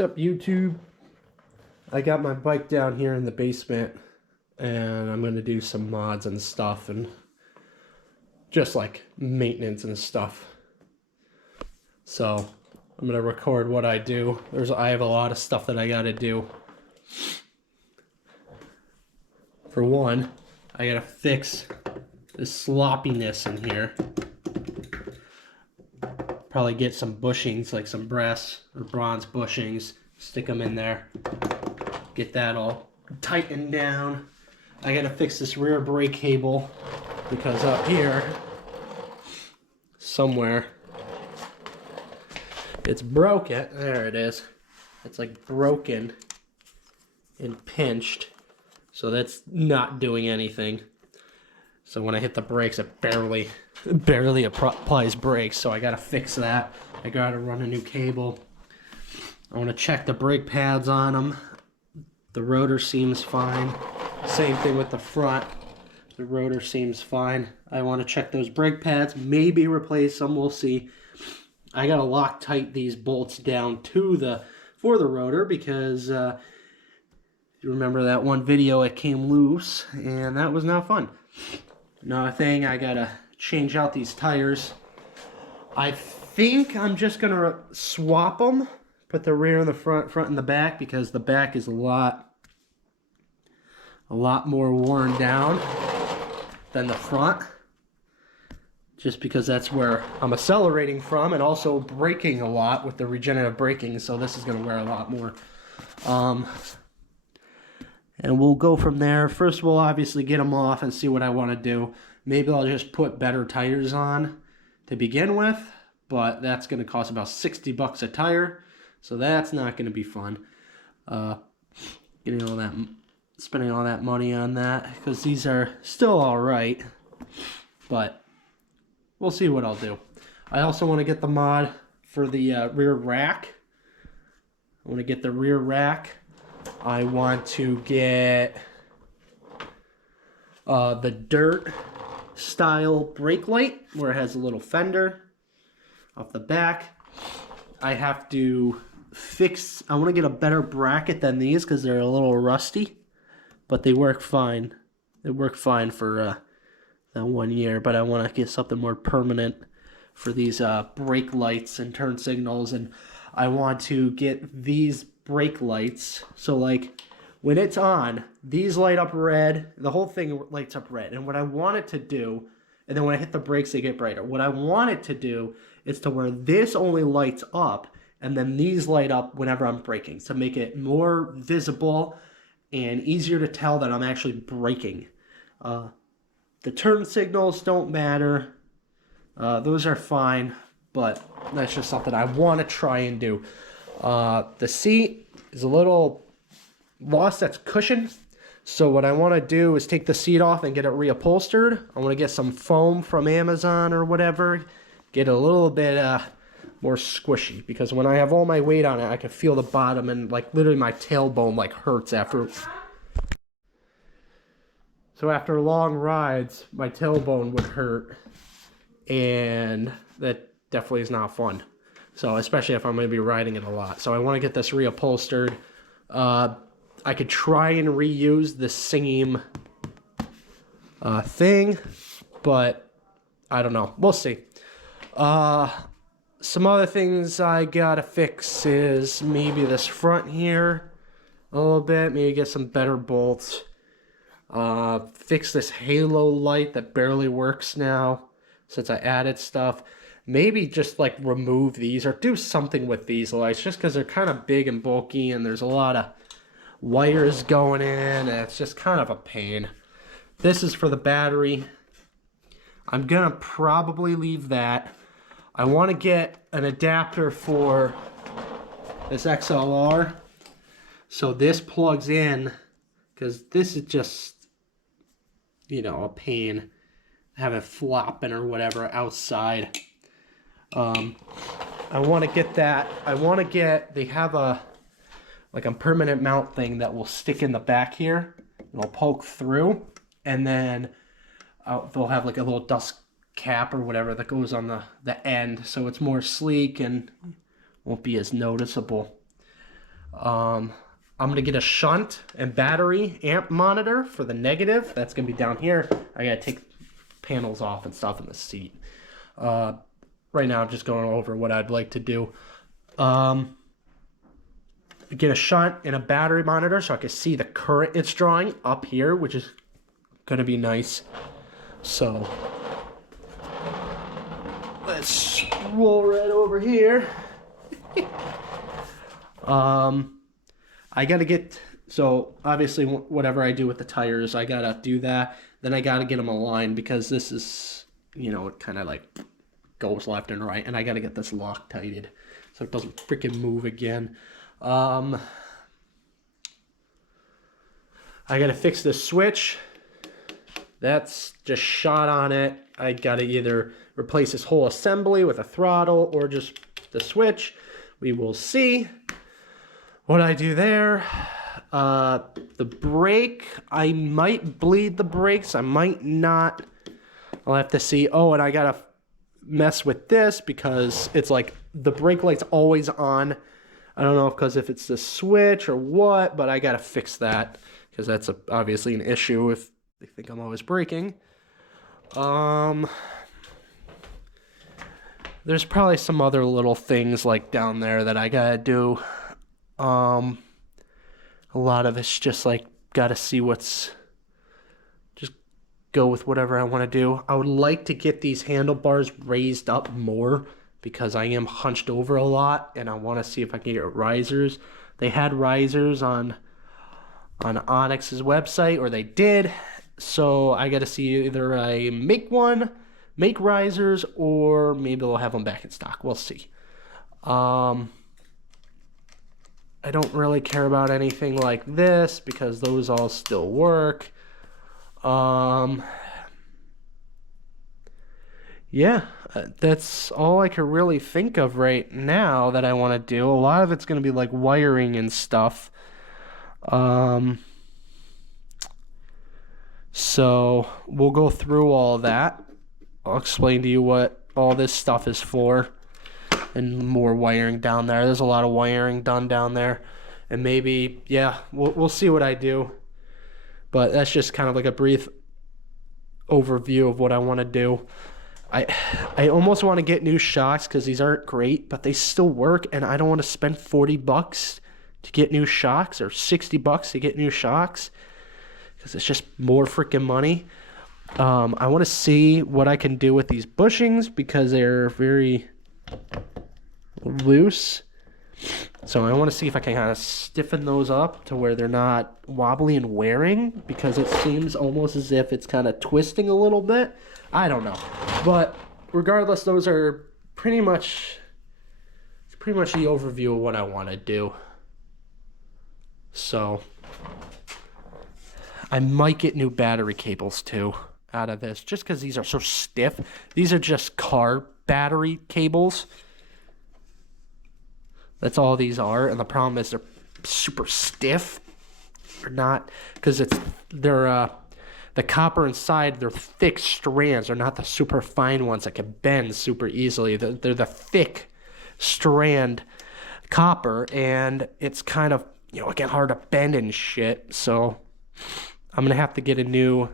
What's up, YouTube? I got my bike down here in the basement and I'm going to do some mods and stuff and just like maintenance and stuff. So I'm going to record what I do. I have a lot of stuff that I got to do. For one, I got to fix this sloppiness in here. Probably get some bushings, like some brass or bronze bushings, stick them in there, get that all tightened down. I gotta fix this rear brake cable because up here somewhere it's broken. There it is. It's like broken and pinched, so that's not doing anything. So when I hit the brakes, it barely applies brakes, so I gotta fix that. I gotta run a new cable. I want to check the brake pads on them. The rotor seems fine. Same thing with the front. The rotor seems fine. I want to check those brake pads, maybe replace them, we'll see. I gotta lock tight these bolts down for the rotor because you remember that one video, it came loose and that was not fun. Another thing, I gotta change out these tires. I think I'm just gonna swap them, put the rear and the front and the back, because the back is a lot more worn down than the front, just because that's where I'm accelerating from and also braking a lot with the regenerative braking, so this is gonna wear a lot more. And we'll go from there. First, we'll obviously get them off and see what I want to do. Maybe I'll just put better tires on to begin with, but that's going to cost about 60 bucks a tire, so that's not going to be fun. Spending all that money on that, because these are still all right, but we'll see what I'll do. I also want to get the mod for the rear rack. I want to get the rear rack. I want to get the dirt style brake light where it has a little fender off the back. I have to I want to get a better bracket than these because they're a little rusty, but they work fine. They work fine for that 1 year, but I want to get something more permanent for these brake lights and turn signals, and I want to get these brake lights, so like when it's on, these light up red, the whole thing lights up red, and what I want it to do, and then when I hit the brakes they get brighter. What I want it to do is to where this only lights up and then these light up whenever I'm braking, to make it more visible and easier to tell that I'm actually braking. The turn signals don't matter, those are fine, but that's just something I want to try and do. The seat is a little lost its cushion, so what I want to do is take the seat off and get it reupholstered. I want to get some foam from Amazon or whatever, get a little bit more squishy, because when I have all my weight on it, I can feel the bottom, and like literally my tailbone like hurts after. So after long rides, my tailbone would hurt, and that definitely is not fun. So especially if I'm going to be riding it a lot. So I want to get this reupholstered. I could try and reuse the same thing, but I don't know. We'll see. Some other things I gotta fix is maybe this front here a little bit. Maybe get some better bolts. Fix this halo light that barely works now since I added stuff. Maybe just like remove these or do something with these lights, just because they're kind of big and bulky and there's a lot of wires going in and it's just kind of a pain. This is for the battery. I'm gonna probably leave that. I want to get an adapter for this XLR so this plugs in, because this is just, you know, a pain. Have it flopping or whatever outside. I want to get that. They have a permanent mount thing that will stick in the back here. It'll poke through, and then they'll have like a little dust cap or whatever that goes on the end, so it's more sleek and won't be as noticeable. I'm going to get a shunt and battery amp monitor for the negative. That's going to be down here. I got to take panels off and stuff in the seat. Right now I'm just going over what I'd like to do. Get a shunt and a battery monitor so I can see the current it's drawing up here, which is going to be nice. So let's roll right over here. I got to get, so obviously whatever I do with the tires, I got to do that. Then I got to get them aligned because this is, you know, it kind of like goes left and right. And I got to get this Loctited so it doesn't freaking move again. I got to fix this switch. That's just shot on it. I got to either replace this whole assembly with a throttle or just the switch. We will see what I do there. The brake, I might bleed the brakes. I might not. I'll have to see. Oh, and I got to mess with this because it's like the brake light's always on. I don't know if it's the switch or what, but I got to fix that because that's obviously an issue if they think I'm always braking. There's probably some other little things like down there that I got to do. A lot of it's just like got to see just go with whatever I want to do. I would like to get these handlebars raised up more because I am hunched over a lot and I want to see if I can get risers. They had risers on ONYX's website, or they did. So I got to see either I make risers, or maybe they'll have them back in stock. We'll see. I don't really care about anything like this because those all still work. Yeah, that's all I can really think of right now that I want to do. A lot of it's going to be like wiring and stuff. So we'll go through all that. I'll explain to you what all this stuff is for. And more wiring down there. There's a lot of wiring done down there. And maybe, yeah, we'll see what I do. But that's just kind of like a brief overview of what I want to do. I almost want to get new shocks because these aren't great, but they still work. And I don't want to spend $40 to get new shocks or $60 to get new shocks because it's just more freaking money. I want to see what I can do with these bushings because they're very loose. So I want to see if I can kind of stiffen those up to where they're not wobbly and wearing because it seems almost as if it's kind of twisting a little bit. I don't know. But regardless, those are pretty much the overview of what I want to do. So I might get new battery cables too out of this just because these are so stiff. These are just car battery cables. That's all these are, and the problem is they're super stiff. Or not, because they're the copper inside. They're thick strands. They're not the super fine ones that can bend super easily. They're the thick strand copper, and it's kind of, you know, again, hard to bend and shit. So I'm gonna have to get a new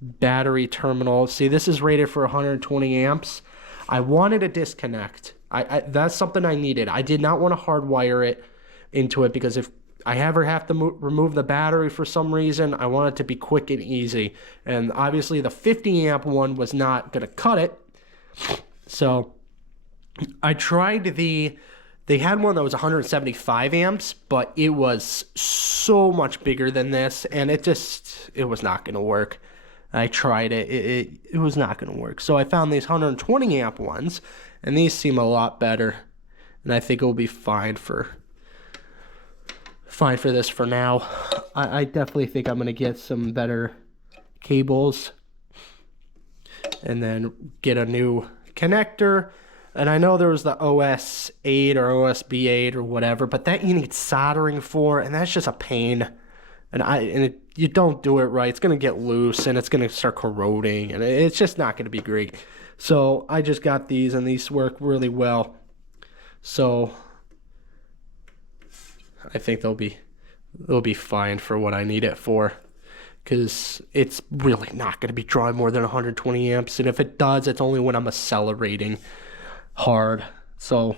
battery terminal. See, this is rated for 120 amps. I wanted a disconnect. That's something I needed. I did not want to hardwire it into it because if I ever have to remove the battery for some reason, I want it to be quick and easy. And obviously the 50 amp one was not going to cut it. So I tried they had one that was 175 amps, but it was so much bigger than this, and it was not going to work. I tried it. It was not going to work. So I found these 120 amp ones, and these seem a lot better. And I think it will be fine for this for now. I definitely think I'm going to get some better cables and then get a new connector. And I know there was the OS 8 or OSB 8 or whatever, but that you need soldering for, and that's just a pain. And you don't do it right, it's going to get loose and it's going to start corroding, and it's just not going to be great. So I just got these, and these work really well. So I think they'll be fine for what I need it for, because it's really not going to be drawing more than 120 amps, and if it does, it's only when I'm accelerating hard. So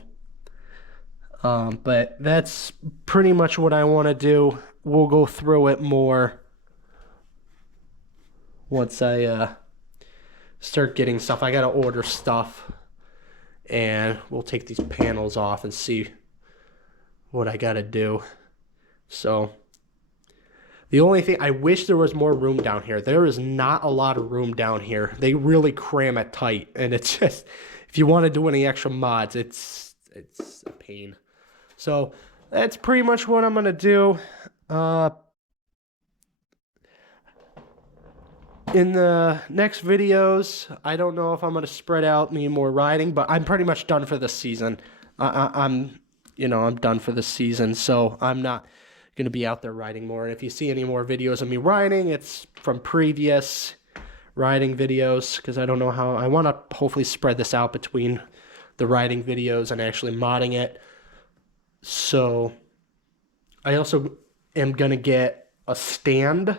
but that's pretty much what I want to do. We'll go through it more once I start getting stuff. I gotta order stuff, and we'll take these panels off and see what I gotta do. So the only thing, I wish there was more room down here. There is not a lot of room down here. They really cram it tight, and it's just, if you want to do any extra mods, it's a pain. So that's pretty much what I'm gonna do. In the next videos, I don't know if I'm gonna spread out any more riding, but I'm pretty much done for this season. I'm done for this season, so I'm not gonna be out there riding more. And if you see any more videos of me riding, it's from previous riding videos, because I don't know how. I want to hopefully spread this out between the riding videos and actually modding it. So I also am gonna get a stand.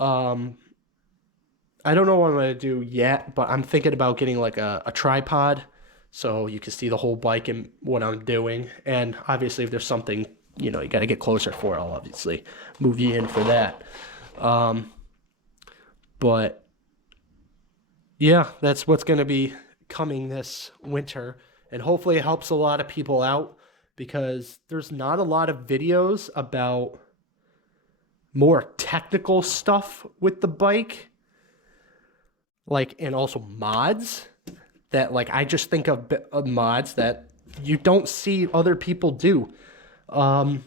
I don't know what I'm gonna do yet, but I'm thinking about getting like a tripod, so you can see the whole bike and what I'm doing. And obviously, if there's something, you gotta get closer for, I'll obviously move you in for that. But yeah, that's what's gonna be coming this winter, and hopefully it helps a lot of people out, because there's not a lot of videos about more technical stuff with the bike, and also mods that, I just think of mods that you don't see other people do. And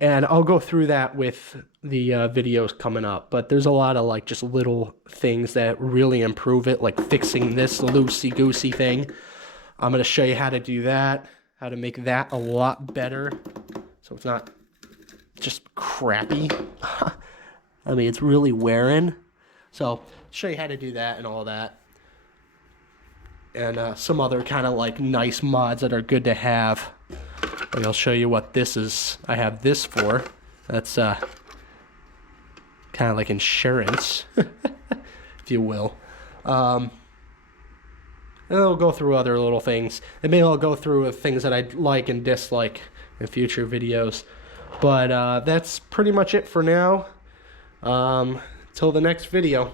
I'll go through that with the videos coming up, but there's a lot of just little things that really improve it, like fixing this loosey-goosey thing. I'm going to show you how to do that, how to make that a lot better, so it's not just crappy. I mean, it's really wearing. So show you how to do that and all that, and some other kind of nice mods that are good to have. I'll show you what this is. I have this for. That's kind of like insurance, if you will. And I'll go through other little things, and maybe I'll go through things that I like and dislike in future videos. But that's pretty much it for now. Till the next video.